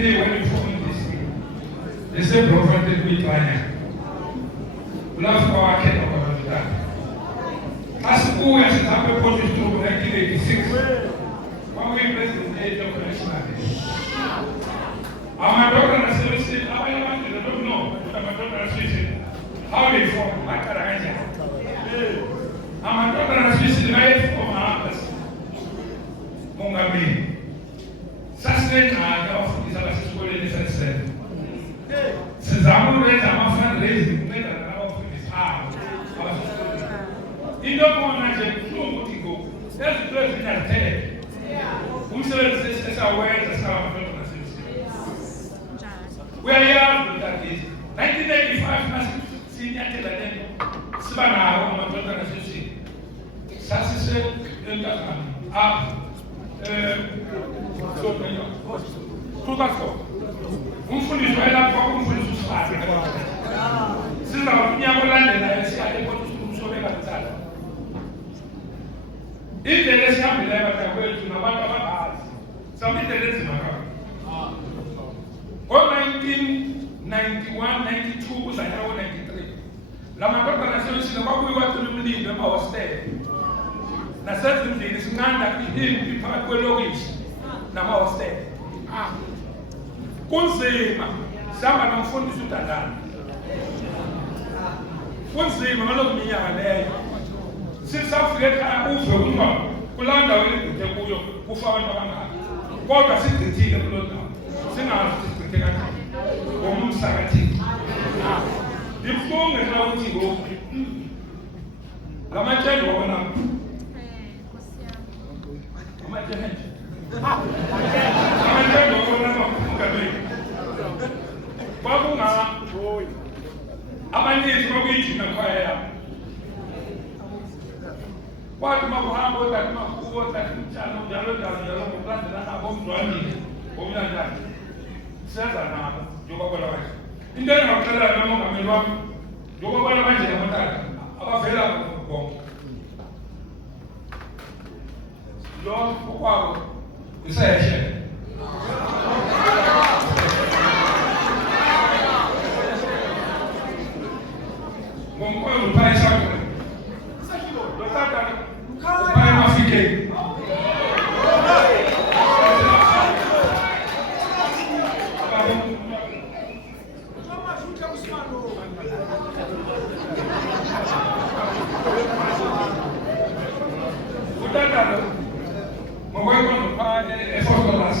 day when you formed this thing, they said prophetic with Ryan. Love for our king of that. As who has happened for this to 1986, when we president age of national day. Our daughter has said, I don't know, but my daughter has said, how they form, like Karanja. Our daughter has said, life of our house. Mongabi. Sustain our of is our school in the first step. Since I'm raised, I'm often raised in better than our is hard. In the morning, I go. That's the place in our head. Who says our words as our we are here with that is 1995 senior Teladen, Savannah, my brother and sister. Sassy up. Tugasco. Fundo de joelho a pouco fundo de suave. Se não minha mulher né, se aí quando tu soube organizado. Interesse a mulher vai ter coisa na banda base. Só me interessa na cara. O 1991, 92 was I know 93. La mancata nazione si non può guardare il libro ma ostè. Na certo di sinanda di fare quello che na ostè. Consema, samba non fondi su tadana. Consema, ma non mi chiama lei. Se sa frega uso uma, kulanda wele kutebuyo, kufa wanda bana. Kodwa sikhithile kulona. Singazi sikhitheka. Ngomsakathi. Dibonge na uthi ngo. Lamatshelo wona. Amatshelo. Amatshelo wona makukabe. Bakunga abaninzi bakuyijina kwaya. Watu mabuhambo tatu makubo tatu mchano jalo mplanda na bomdwani bomyanda. Sasa na joka kwa lawa. Indena wakala na mama melwa. Joka kwa lawa nje na mataka. Abavela ko. Lo kwao. Isayeshe. Mkono pai sana. Sasa pai mafike. Utata. Mkono pai efotolas.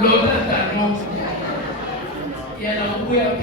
Lord, that no. Yeah, we are